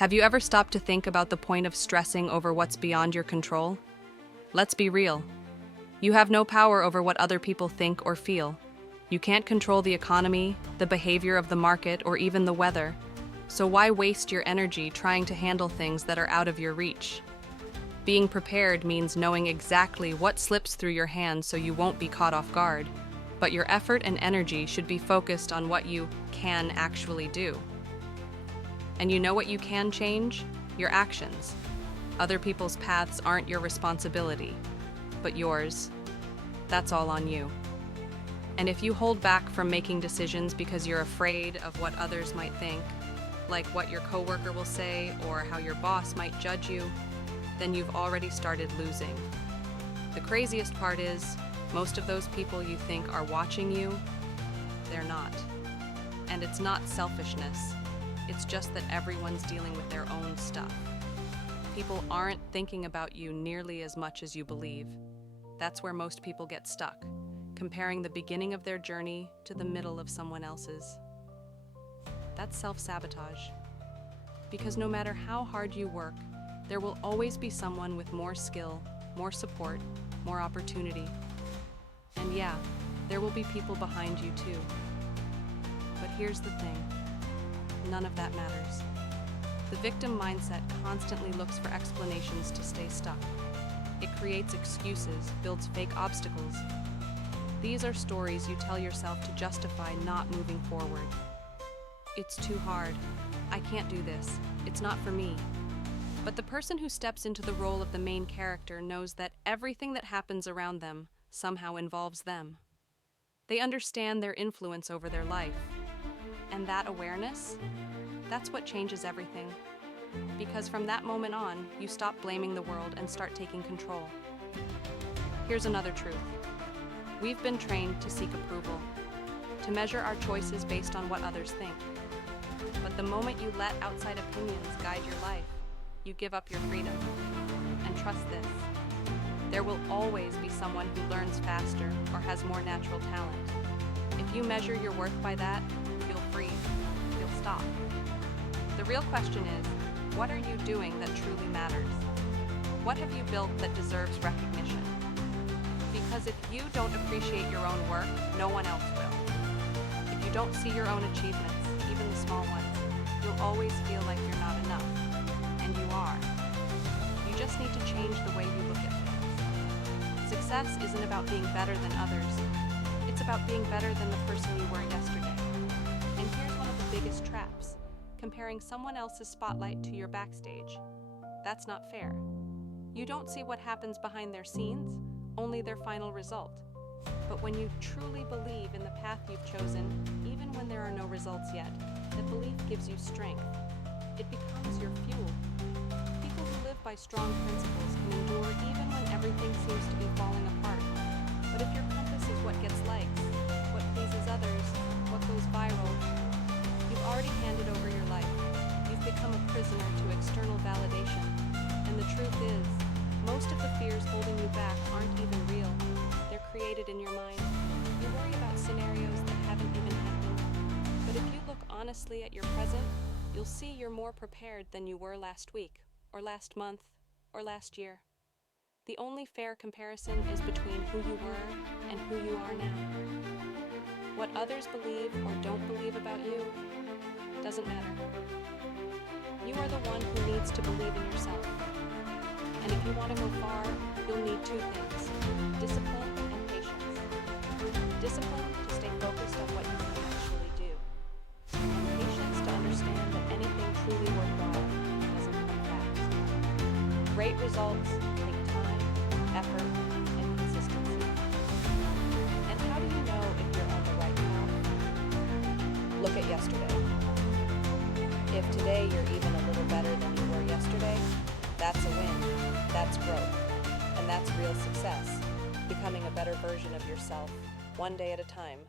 Have you ever stopped to think about the point of stressing over what's beyond your control? Let's be real. You have no power over what other people think or feel. You can't control the economy, the behavior of the market, or even the weather. So why waste your energy trying to handle things that are out of your reach? Being prepared means knowing exactly what slips through your hands so you won't be caught off guard. But your effort and energy should be focused on what you can actually do. And you know what you can change? Your actions. Other people's paths aren't your responsibility, but yours. That's all on you. And if you hold back from making decisions because you're afraid of what others might think, like what your coworker will say or how your boss might judge you, then you've already started losing. The craziest part is, most of those people you think are watching you, they're not. And it's not selfishness. It's just that everyone's dealing with their own stuff. People aren't thinking about you nearly as much as you believe. That's where most people get stuck, comparing the beginning of their journey to the middle of someone else's. That's self-sabotage. Because no matter how hard you work, there will always be someone with more skill, more support, more opportunity. And yeah, there will be people behind you too. But here's the thing. None of that matters. The victim mindset constantly looks for explanations to stay stuck. It creates excuses, builds fake obstacles. These are stories you tell yourself to justify not moving forward. It's too hard. I can't do this. It's not for me. But the person who steps into the role of the main character knows that everything that happens around them somehow involves them. They understand their influence over their life. And that awareness, that's what changes everything. Because from that moment on, you stop blaming the world and start taking control. Here's another truth. We've been trained to seek approval, to measure our choices based on what others think. But the moment you let outside opinions guide your life, you give up your freedom. And trust this, there will always be someone who learns faster or has more natural talent. If you measure your worth by that, you'll freeze, you'll stop. The real question is, what are you doing that truly matters? What have you built that deserves recognition? Because if you don't appreciate your own work, no one else will. If you don't see your own achievements, even the small ones, you'll always feel like you're not enough. And you are. You just need to change the way you look at things. Success isn't about being better than others. It's about being better than the person you were yesterday. And here's one of the biggest traps: comparing someone else's spotlight to your backstage. That's not fair. You don't see what happens behind their scenes, only their final result. But when you truly believe in the path you've chosen, even when there are no results yet, the belief gives you strength. It becomes your fuel. People who live by strong principles can endure even when everything seems to be falling apart. But if your compass is what gets likes, what pleases others, what goes viral, you've already handed over your life. You've become a prisoner to external validation. And the truth is, most of the fears holding you back aren't even real. They're created in your mind. You worry about scenarios that haven't even happened. But if you look honestly at your present, you'll see you're more prepared than you were last week, or last month, or last year. The only fair comparison is between who you were and who you are now. What others believe or don't believe about you doesn't matter. You are the one who needs to believe in yourself. And if you want to go far, you'll need two things: discipline and patience. Discipline to stay focused on what you can actually do. And patience to understand that anything truly worthwhile doesn't come fast. Great results take time, effort, and consistency. And how do you know if you're on the right path? Look at yesterday. If today you're even a little better than you were yesterday, that's a win, that's growth, and that's real success, becoming a better version of yourself, one day at a time.